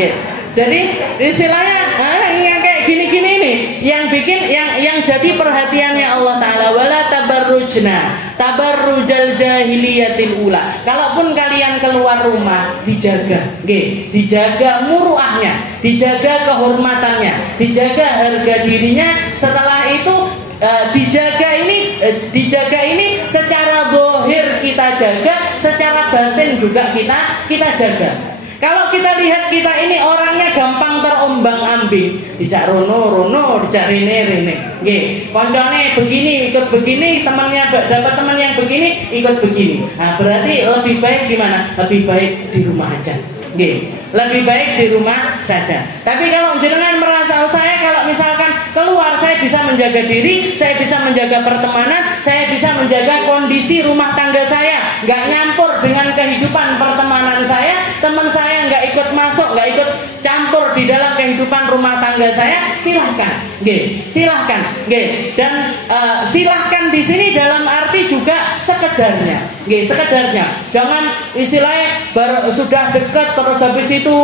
Nggih. Jadi istilahnya yang kayak gini-gini nih yang bikin yang jadi perhatiannya Allah Ta'ala. Wala tabarrujal jahiliyatil ula. Kalaupun kalian keluar rumah, dijaga, nggih, dijaga muruahnya, dijaga kehormatannya, dijaga harga dirinya. Setelah itu dijaga ini secara zahir kita jaga, secara batin juga kita jaga. Kalau kita lihat kita ini orangnya gampang terombang-ambing, dijak rono, dijak rene, nggih. Koncone begini, ikut begini, temannya dapat teman yang begini, ikut begini. Nah, berarti lebih baik di mana? Lebih baik di rumah aja. Nggih. Lebih baik di rumah saja. Tapi kalau jenengan merasa saya kalau misalkan keluar saya bisa menjaga diri, saya bisa menjaga pertemanan, saya bisa menjaga kondisi rumah tangga saya, nggak nyampur dengan kehidupan pertemanan saya, teman saya nggak ikut masuk, nggak ikut campur di dalam kehidupan rumah tangga saya, silahkan, nggih, silahkan, nggih. Dan silahkan di sini dalam arti juga sekedarnya, nggih, sekedarnya. Jangan istilahnya sudah dekat terus habis itu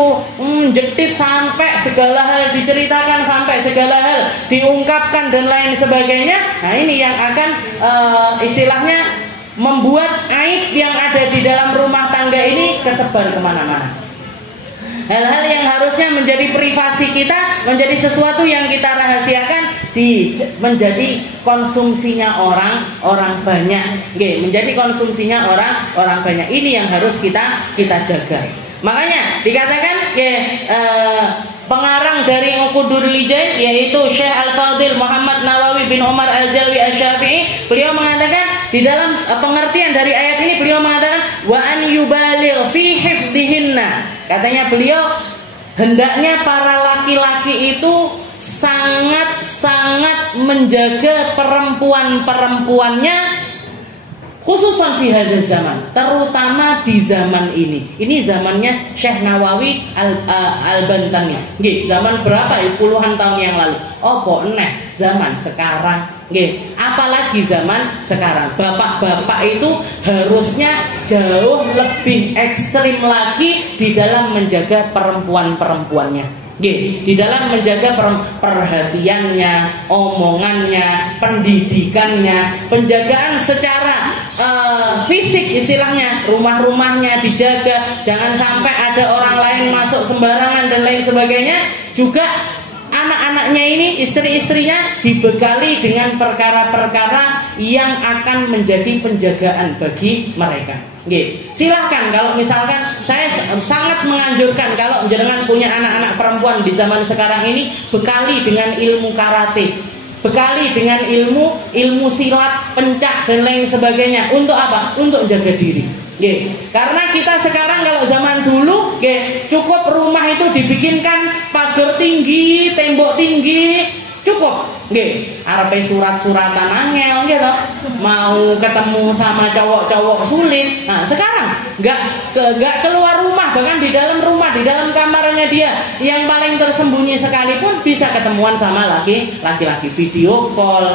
jetit sampai segala hal diceritakan, sampai segala hal diungkapkan dan lain sebagainya. Nah, ini yang akan istilahnya membuat aib yang ada di dalam rumah tangga ini kesebar kemana-mana. Hal-hal yang harusnya menjadi privasi kita, menjadi sesuatu yang kita rahasiakan, menjadi konsumsinya orang banyak, menjadi konsumsinya orang banyak. Ini yang harus kita jaga. Makanya dikatakan pengarang dari Uqudul Lijain yaitu Syekh Al-Fadil Muhammad Nawawi bin Umar Al-Jalwi Asy-Syafi'i, beliau mengatakan di dalam pengertian dari ayat ini, beliau mengatakan wa an yubaligh fi hifdhihinna. Katanya beliau hendaknya para laki-laki itu sangat-sangat menjaga perempuan-perempuannya, khususan fi hadzal zaman, terutama di zaman ini. Ini zamannya Syekh Nawawi Al-Bantani. Nggih, zaman berapa? Puluhan tahun yang lalu. Opo neh zaman sekarang. Nggih, apalagi zaman sekarang. Bapak-bapak itu harusnya jauh lebih ekstrim lagi di dalam menjaga perempuan-perempuannya. Di dalam menjaga perhatiannya, omongannya, pendidikannya, penjagaan secara fisik istilahnya, rumah-rumahnya dijaga, jangan sampai ada orang lain masuk sembarangan dan lain sebagainya. Juga anak-anaknya ini, istri-istrinya dibekali dengan perkara-perkara yang akan menjadi penjagaan bagi mereka. Silahkan kalau misalkan saya sangat menganjurkan kalau jenengan punya anak-anak perempuan di zaman sekarang ini, bekali dengan ilmu karate, bekali dengan ilmu silat, pencak dan lain sebagainya. Untuk apa? Untuk jaga diri. Karena kita sekarang kalau zaman dulu cukup rumah itu dibikinkan pagar tinggi, tembok tinggi, cukup nggih, arepe surat-suratan angel gitu, mau ketemu sama cowok-cowok sulit. Nah, sekarang nggak keluar rumah, bahkan di dalam rumah, di dalam kamarnya dia yang paling tersembunyi sekalipun bisa ketemuan sama laki-laki, video call,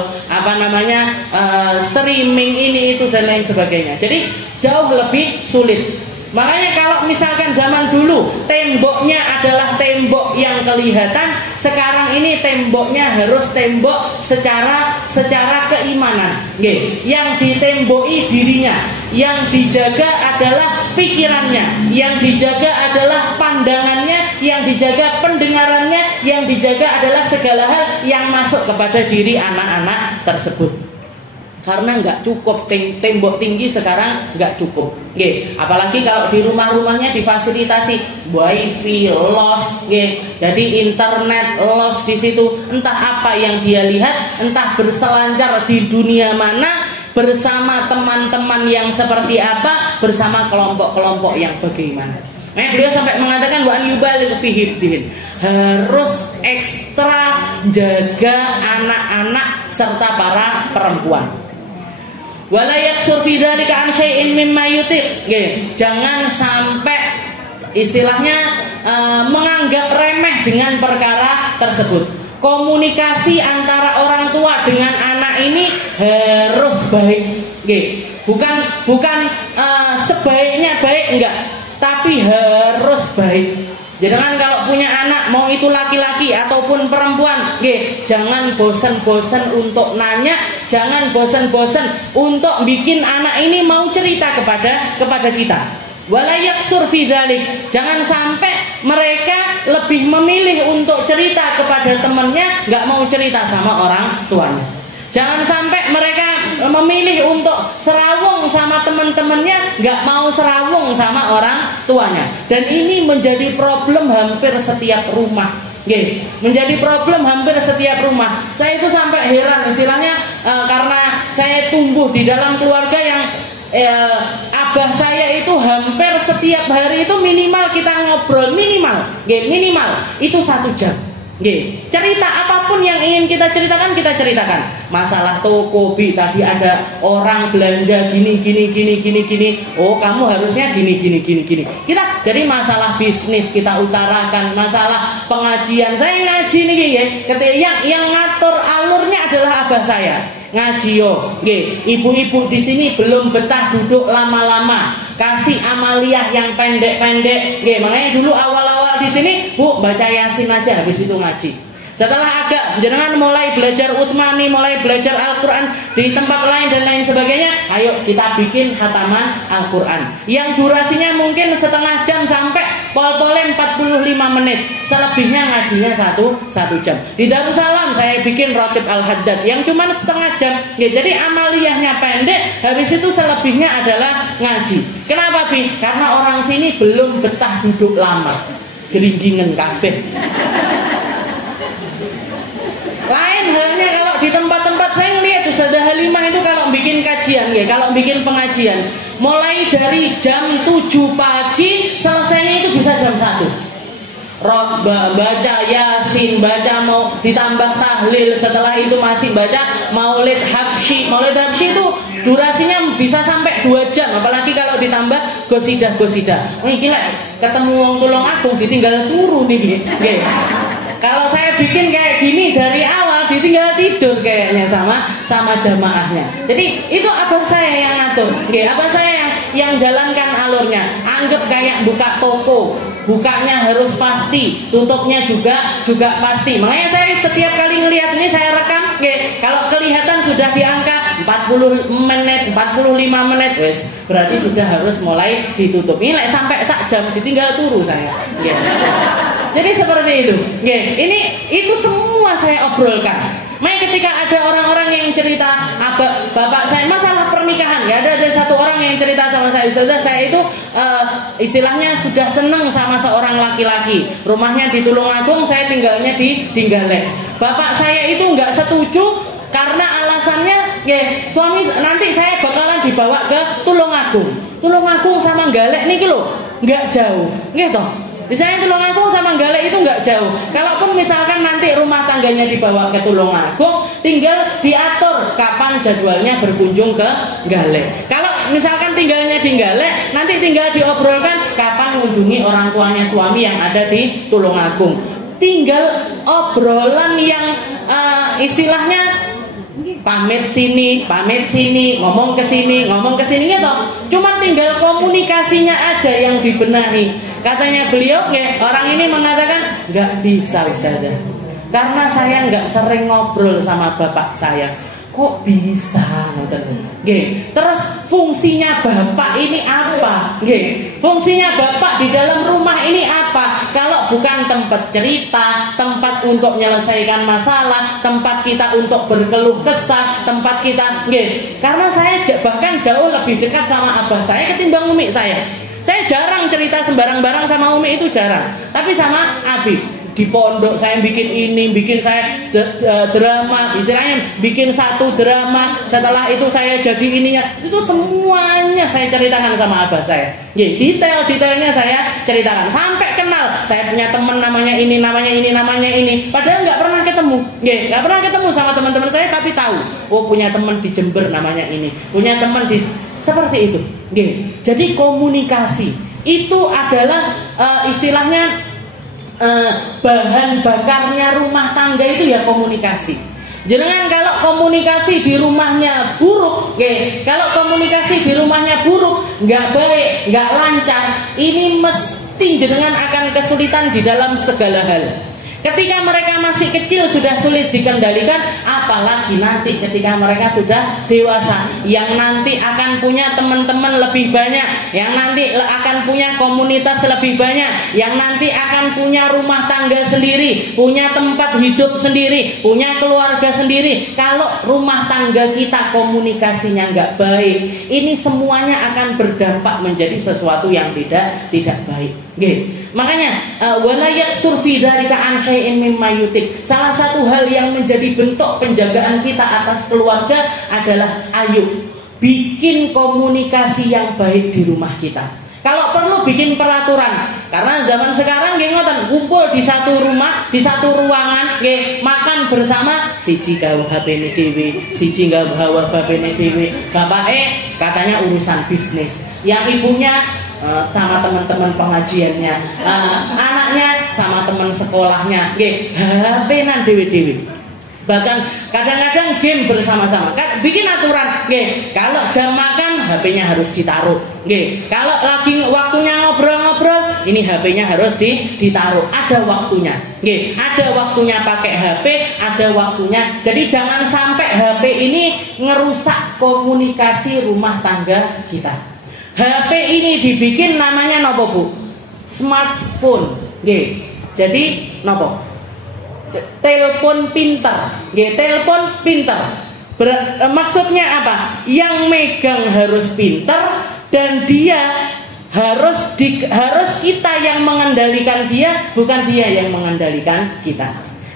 streaming ini itu dan lain sebagainya. Jadi jauh lebih sulit. Makanya kalau misalkan zaman dulu temboknya adalah tembok yang kelihatan, sekarang ini temboknya harus tembok secara keimanan. Yang ditemboki dirinya, yang dijaga adalah pikirannya, yang dijaga adalah pandangannya, yang dijaga pendengarannya, yang dijaga adalah segala hal yang masuk kepada diri anak-anak tersebut. Karena nggak cukup tembok tinggi sekarang nggak cukup, apalagi kalau di rumah-rumahnya difasilitasi wifi, los, jadi internet los di situ. Entah apa yang dia lihat, entah berselancar di dunia mana, bersama teman-teman yang seperti apa, bersama kelompok-kelompok yang bagaimana. Beliau sampai mengatakan wa yubaligh fi hifdhin, harus ekstra jaga anak-anak serta para perempuan. Wala yaksur fi dzalika an syai'in mimma yutiq. Jangan sampai istilahnya menganggap remeh dengan perkara tersebut. Komunikasi antara orang tua dengan anak ini harus baik. Bukan sebaiknya baik enggak, tapi harus baik. Jangan kalau punya anak, mau itu laki-laki ataupun perempuan, jangan bosan-bosan untuk nanya, jangan bosan-bosan untuk bikin anak ini mau cerita kepada kita. Wala yaksur fi dzalik. Jangan sampai mereka lebih memilih untuk cerita kepada temannya, nggak mau cerita sama orang tuanya. Jangan sampai mereka memilih untuk serawung sama teman-temannya, nggak mau serawung sama orang tuanya. Dan ini menjadi problem hampir setiap rumah. Menjadi problem hampir setiap rumah. Saya itu sampai heran istilahnya, karena saya tumbuh di dalam keluarga yang abah saya itu hampir setiap hari itu minimal kita ngobrol minimal itu 1 jam. Cerita apapun yang ingin kita ceritakan. Masalah toko, tadi ada orang belanja gini. Oh, kamu harusnya gini. Kita jadi masalah bisnis kita utarakan, masalah pengajian. Saya ngaji nih, yang ngatur alurnya adalah abah saya. Ngaji ibu-ibu di sini belum betah duduk lama-lama, kasih amaliyah yang pendek-pendek. Makanya dulu awal-awal di sini, Bu, baca Yasin aja, habis itu ngaji. Setelah agak jenengan mulai belajar Utsmani, mulai belajar Al-Quran di tempat lain dan lain sebagainya, ayo kita bikin khataman Al-Quran yang durasinya mungkin setengah jam sampai pol-polnya 45 menit. Selebihnya ngajinya 1 jam. Di Darussalam saya bikin Rotib Al-Haddad yang cuma setengah jam. Jadi amaliyahnya pendek, habis itu selebihnya adalah ngaji. Kenapa, Bi? Karena orang sini belum betah duduk lama, geringgingan kabeh. Lain halnya kalau di tempat-tempat saya ngelihat Ustazah Halimah itu kalau bikin kajian, kalau bikin pengajian, mulai dari jam 7 pagi selesainya itu bisa jam 1. Baca Yasin, baca mau ditambah tahlil, setelah itu masih baca Maulid Habsyi. Maulid Habsyi itu durasinya bisa sampai 2 jam, apalagi kalau ditambah gosidah. Gila, ketemu wong tulung aku ditinggal turu nih. Kalau saya bikin kayak gini dari awal ditinggal tidur kayaknya sama jamaahnya. Jadi itu abah saya yang ngatur. Abah saya yang jalankan alurnya. Anggap kayak buka toko, bukanya harus pasti, tutupnya juga pasti. Makanya saya setiap kali ngelihat ini saya rekam. Kalau kelihatan sudah di angka 40 menit, 45 menit, wes berarti sudah harus mulai ditutup. Ini sampai sak jam ditinggal turu saya. Jadi seperti itu. Itu semua saya obrolkan. Makanya ketika ada orang-orang yang cerita bapak saya masalah pernikahan, ada satu orang yang cerita sama saya, Ustazah, saya itu istilahnya sudah seneng sama seorang laki-laki. Rumahnya di Tulungagung, saya tinggalnya di Trenggalek. Bapak saya itu nggak setuju karena alasannya, suami nanti saya bakalan dibawa ke Tulungagung. Tulungagung sama Galek niki lho, nggak jauh, gitu. Misalnya Tulungagung sama Galek itu nggak jauh. Kalaupun misalkan nanti rumah tangganya dibawa ke Tulungagung, tinggal diatur kapan jadwalnya berkunjung ke Galek. Kalau misalkan tinggalnya di Galek, nanti tinggal diobrolkan kapan mengunjungi orang tuanya suami yang ada di Tulungagung. Tinggal obrolan yang istilahnya pamit sini, ngomong ke sini gitu. Cuma tinggal komunikasinya aja yang dibenahi. Katanya beliau, orang ini mengatakan nggak bisa Ustazah, karena saya nggak sering ngobrol sama bapak saya. Kok bisa? Terus fungsinya bapak ini apa? Fungsinya bapak di dalam rumah ini apa? Kalau bukan tempat cerita, tempat untuk menyelesaikan masalah, tempat kita untuk berkeluh kesah, tempat kita, karena saya bahkan jauh lebih dekat sama abah saya ketimbang umi saya. Saya jarang cerita sembarang-barang sama umi, itu jarang. Tapi sama abi di pondok saya bikin saya drama, istilahnya bikin satu drama. Setelah itu saya jadi ininya, itu semuanya saya ceritakan sama abah saya. Detailnya saya ceritakan sampai kenal. Saya punya teman namanya ini. Padahal nggak pernah ketemu, nggak pernah ketemu sama teman-teman saya, tapi tahu. Oh, punya teman di Jember namanya ini, punya teman di seperti itu. Jadi komunikasi itu adalah istilahnya bahan bakarnya rumah tangga itu ya komunikasi. Jangan kalau komunikasi di rumahnya buruk, kalau komunikasi di rumahnya buruk, nggak baik, nggak lancar, ini mesti jenengan akan kesulitan di dalam segala hal. Ketika mereka masih kecil sudah sulit dikendalikan, apalagi nanti ketika mereka sudah dewasa, yang nanti akan punya teman-teman lebih banyak, yang nanti akan punya komunitas lebih banyak, yang nanti akan punya rumah tangga sendiri, punya tempat hidup sendiri, punya keluarga sendiri. Kalau rumah tangga kita komunikasinya nggak baik, ini semuanya akan berdampak menjadi sesuatu yang tidak baik. Makanya walayak surfi dari ka'ansyai'in mimma yutik. Salah satu hal yang menjadi bentuk penjagaan kita atas keluarga adalah ayo bikin komunikasi yang baik di rumah kita. Kalau perlu bikin peraturan, karena zaman sekarang ngoten, kumpul di satu rumah, di satu ruangan, makan bersama, siji gawe HP-ne dhewe, siji gawe HP-ne dhewe. Bapake katanya urusan bisnis, yang ibunya sama teman-teman pengajiannya, anaknya sama teman sekolahnya, HP-nan dewe-dewe. Bahkan kadang-kadang game bersama-sama. Bikin aturan, kalau jam makan HP-nya harus ditaruh. Kalau lagi waktunya ngobrol-ngobrol, ini HP-nya harus ditaruh. Ada waktunya. Ada waktunya pakai HP, ada waktunya. Jadi jangan sampai HP ini ngerusak komunikasi rumah tangga kita. HP ini dibikin namanya nopo Bu? Smartphone. Jadi nopo? Telepon pintar. Telepon pintar. Maksudnya apa? Yang megang harus pintar dan dia harus kita yang mengendalikan dia, bukan dia yang mengendalikan kita.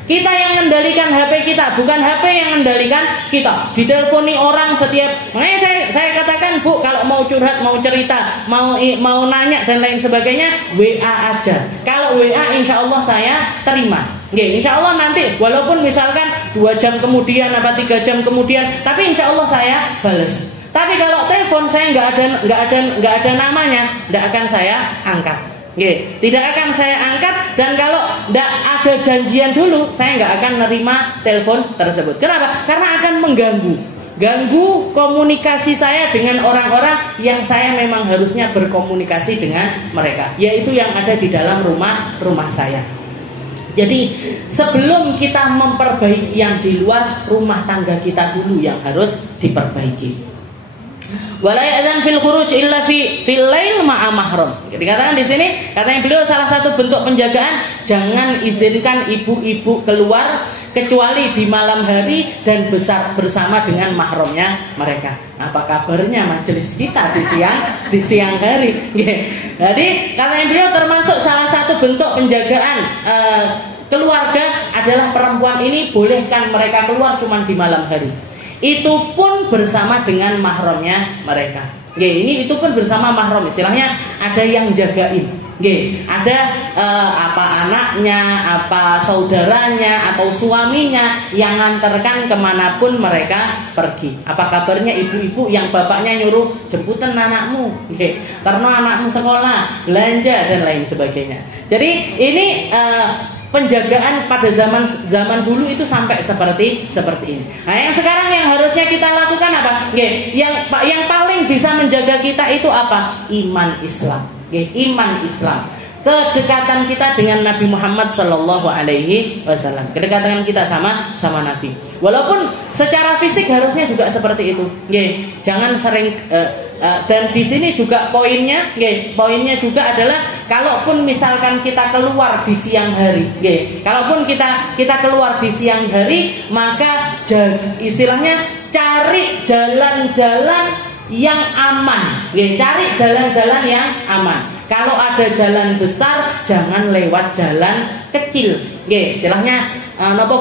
Kita yang mengendalikan HP kita, bukan HP yang mengendalikan kita. Diteleponi orang setiap, makanya saya katakan Bu, kalau mau curhat, mau cerita, mau nanya dan lain sebagainya, WA aja. Kalau WA insya Allah saya terima. Insya Allah nanti walaupun misalkan 2 jam kemudian apa 3 jam kemudian, tapi insya Allah saya bales. Tapi kalau telepon saya nggak ada namanya, nggak akan saya angkat. Tidak akan saya angkat, dan kalau tidak ada janjian dulu, saya nggak akan menerima telepon tersebut. Kenapa? Karena akan ganggu komunikasi saya dengan orang-orang yang saya memang harusnya berkomunikasi dengan mereka, yaitu yang ada di dalam rumah saya. Jadi sebelum kita memperbaiki yang di luar, rumah tangga kita dulu yang harus diperbaiki. Wala ya'zan fil khuruj illa fil lail ma'a mahram. Dikatakan di sini, katanya beliau salah satu bentuk penjagaan, jangan izinkan ibu-ibu keluar kecuali di malam hari dan bersama dengan mahramnya mereka. Apa kabarnya majelis kita di siang hari? Jadi katanya beliau termasuk salah satu bentuk penjagaan keluarga adalah perempuan ini bolehkan mereka keluar cuma di malam hari. Itu pun bersama dengan mahramnya mereka. Itu pun bersama mahram, istilahnya ada yang jagain. Ada apa anaknya, apa saudaranya atau suaminya yang nganterkan kemanapun mereka pergi. Apa kabarnya ibu-ibu yang bapaknya nyuruh jemputan anakmu, karena anakmu sekolah, belanja dan lain sebagainya. Jadi ini penjagaan pada zaman dulu itu sampai seperti ini. Nah, yang sekarang yang harusnya kita lakukan apa? Yang paling bisa menjaga kita itu apa? Iman Islam. Iman Islam. Kedekatan kita dengan Nabi Muhammad Shallallahu Alaihi Wasallam. Kedekatan kita sama Nabi. Walaupun secara fisik harusnya juga seperti itu. Jangan sering dan di sini juga poinnya juga adalah kalaupun misalkan kita keluar di siang hari, kalaupun kita keluar di siang hari, maka istilahnya cari jalan-jalan yang aman, cari jalan-jalan yang aman. Kalau ada jalan besar, jangan lewat jalan kecil. Istilahnya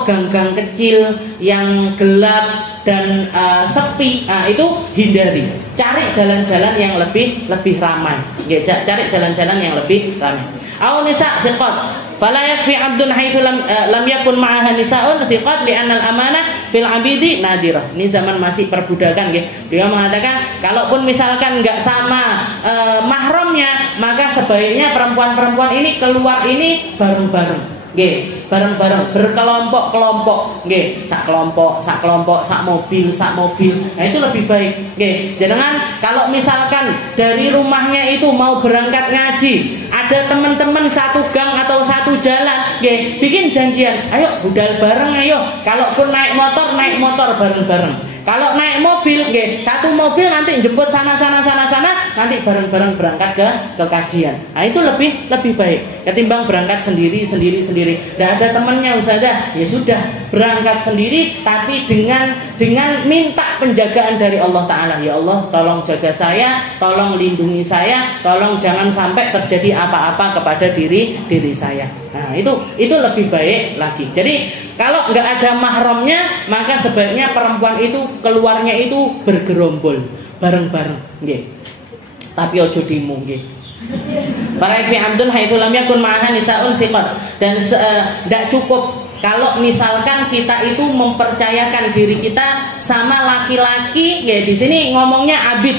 gang-gang kecil yang gelap dan sepi, itu hindari. Cari jalan-jalan yang lebih ramai. Cari jalan-jalan yang lebih ramai. Au nisa thiqat. Fala yakfi 'abdun haitsu lam yakun ma'aha nisa'un thiqat li'anna al-amanah fil 'abidi nadirah. Ini zaman masih perbudakan, Dia mengatakan kalaupun misalkan enggak sama mahramnya, maka sebaiknya perempuan-perempuan ini keluar ini bareng-bareng. Bareng-bareng, berkelompok-kelompok, sak kelompok, sak mobil. Nah, itu lebih baik. Jangan kalau misalkan dari rumahnya itu mau berangkat ngaji, ada teman-teman satu gang atau satu jalan, bikin janjian, ayo budal bareng, ayo. Kalaupun naik motor bareng-bareng. Kalau naik mobil, satu mobil nanti jemput sana, nanti bareng-bareng berangkat ke kajian. Nah, itu lebih baik ketimbang berangkat sendiri. Tidak ada temannya Ustazah, ya sudah berangkat sendiri, tapi dengan minta penjagaan dari Allah Taala. Ya Allah, tolong jaga saya, tolong lindungi saya, tolong jangan sampai terjadi apa-apa kepada diri saya. Nah, itu lebih baik lagi. Jadi kalau nggak ada mahramnya, maka sebaiknya perempuan itu keluarnya itu bergerombol bareng-bareng, tapi ojo dimu, Para ibu Abdul haitsu lam yakun ma'aha nisa'un thiqat. Dan tidak cukup kalau misalkan kita itu mempercayakan diri kita sama laki-laki, di sini ngomongnya abid,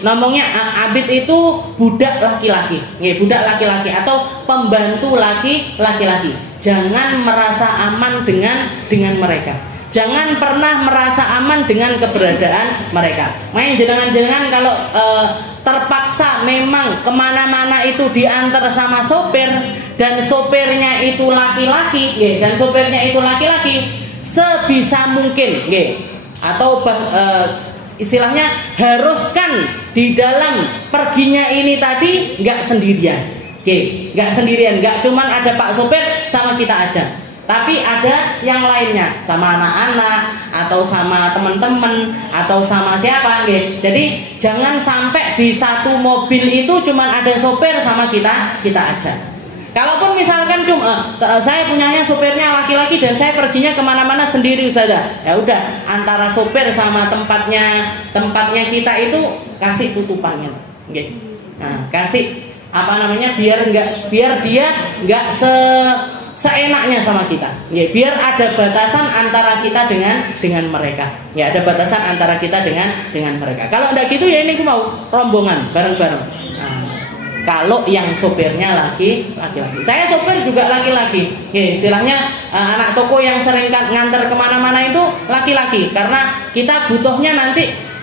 ngomongnya abid itu budak laki-laki, budak laki-laki atau pembantu laki-laki. Jangan merasa aman dengan mereka. Jangan pernah merasa aman dengan keberadaan mereka. Makanya jangan kalau terpaksa memang kemana-mana itu diantar sama sopir dan sopirnya itu laki-laki, sebisa mungkin, atau istilahnya haruskan di dalam perginya ini tadi nggak sendirian, nggak cuman ada Pak Sopir sama kita aja. Tapi ada yang lainnya, sama anak-anak atau sama teman-teman atau sama siapa, Jadi jangan sampai di satu mobil itu cuma ada sopir sama kita aja. Kalaupun misalkan cuma saya punyanya sopirnya laki-laki dan saya perginya kemana-mana sendiri Ustazah, ya udah antara sopir sama tempatnya kita itu kasih tutupannya, Nah, kasih biar dia nggak seenaknya sama kita, biar ada batasan antara kita dengan mereka, ada batasan antara kita dengan mereka. Kalau enggak gitu ya ini aku mau rombongan bareng-bareng. Nah, kalau yang sopirnya laki-laki, saya sopir juga laki-laki, istilahnya anak toko yang sering nganter kemana-mana itu laki-laki, karena kita butuhnya nanti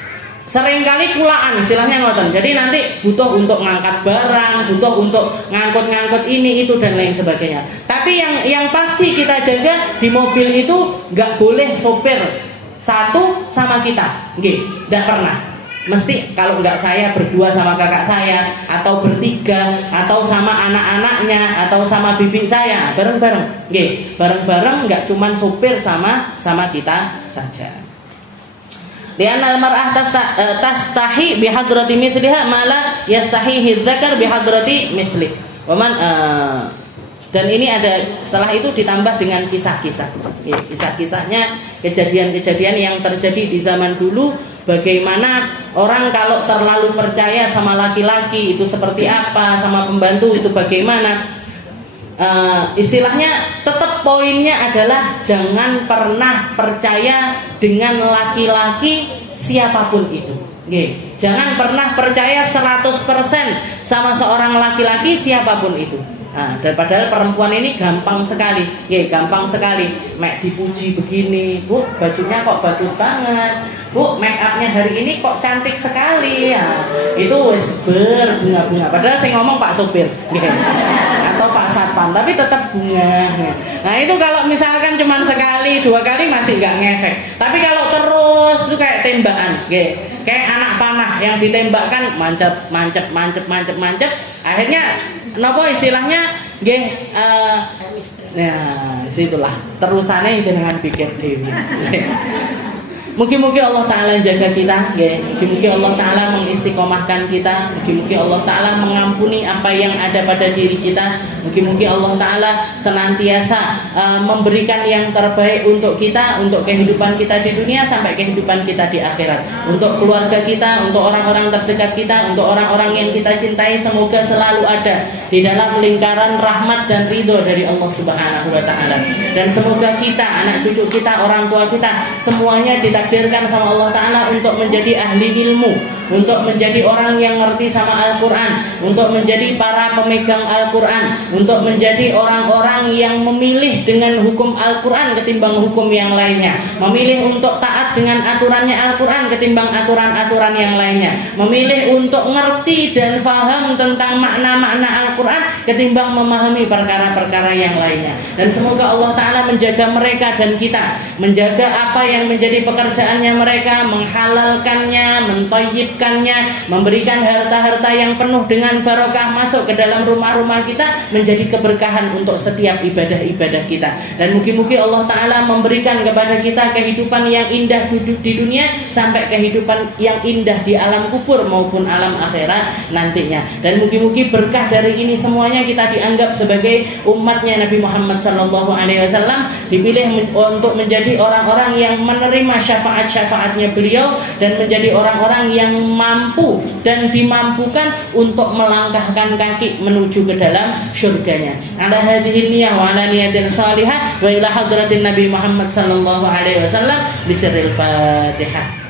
seringkali kulaan, istilahnya ngoten. Jadi nanti butuh untuk ngangkat barang, butuh untuk ngangkut ini itu dan lain sebagainya. Tapi yang pasti kita jaga di mobil itu nggak boleh sopir satu sama kita, nggak pernah. Mesti kalau nggak saya berdua sama kakak saya, atau bertiga, atau sama anak-anaknya, atau sama bibi saya, bareng-bareng, bareng-bareng, nggak cuman sopir sama kita saja. Lianna al-mar'ah tastahi bihadrati mithliha mala yastahihi dzakar bihadrati mithli. Dan ini ada setelah itu ditambah dengan kisah-kisah. Kisah-kisahnya kejadian-kejadian yang terjadi di zaman dulu Bagaimana orang kalau terlalu percaya sama laki-laki itu seperti apa, sama pembantu itu bagaimana. Istilahnya tetap poinnya adalah jangan pernah percaya dengan laki-laki siapapun itu. Jangan pernah percaya 100% sama seorang laki-laki siapapun itu. Dan padahal perempuan ini gampang sekali, gampang sekali. Mek dipuji begini, bu bajunya kok bagus banget, bu make upnya hari ini kok cantik sekali ya. Itu wis berbunga-bunga. Padahal saya ngomong Pak Sopir, atau Pak Satpam, tapi tetap bunga. Nah itu kalau misalkan cuma sekali, 2 kali masih nggak ngefek. Tapi kalau terus itu kayak tembakan, kayak anak panah yang ditembakkan mancep, akhirnya napa istilahnya situlah terusannya yang jenengan pikir dewi. Mugi-mugi Allah Ta'ala jaga kita, mugi-mugi Allah Ta'ala mengistiqomahkan kita, mugi-mugi Allah Ta'ala mengampuni apa yang ada pada diri kita, mugi-mugi Allah Ta'ala senantiasa memberikan yang terbaik untuk kita, untuk kehidupan kita di dunia sampai kehidupan kita di akhirat, untuk keluarga kita, untuk orang-orang terdekat kita, untuk orang-orang yang kita cintai, semoga selalu ada di dalam lingkaran rahmat dan ridho dari Allah Subhanahu wa Ta'ala. Dan semoga kita, anak cucu kita, orang tua kita, semuanya ditakdirkan sama Allah Ta'ala untuk menjadi ahli ilmu, untuk menjadi orang yang ngerti sama Al-Quran, untuk menjadi para pemegang Al-Quran, untuk menjadi orang-orang yang memilih dengan hukum Al-Quran ketimbang hukum yang lainnya, memilih untuk taat dengan aturannya Al-Quran ketimbang aturan-aturan yang lainnya, memilih untuk ngerti dan faham tentang makna-makna Al-Quran ketimbang memahami perkara-perkara yang lainnya. Dan semoga Allah Ta'ala menjaga mereka dan kita, menjaga apa yang menjadi pekerjaannya mereka, menghalalkannya, menthayyibkannya, memberikan harta-harta yang penuh dengan barokah masuk ke dalam rumah-rumah kita, menjadi keberkahan untuk setiap ibadah-ibadah kita. Dan mugi-mugi Allah Ta'ala memberikan kepada kita kehidupan yang indah di dunia sampai kehidupan yang indah di alam kubur maupun alam akhirat nantinya. Dan mugi-mugi berkah dari ini semuanya kita dianggap sebagai umatnya Nabi Muhammad SAW, dipilih untuk menjadi orang-orang yang menerima syafaat-syafaatnya beliau dan menjadi orang-orang yang mampu dan dimampukan untuk melangkahkan kaki menuju ke dalam syurganya. Ala hadhihi niyah wa ala niyatin salihah wa ila hadratin Nabi Muhammad sallallahu alaihi wasallam bisirril Fatihah.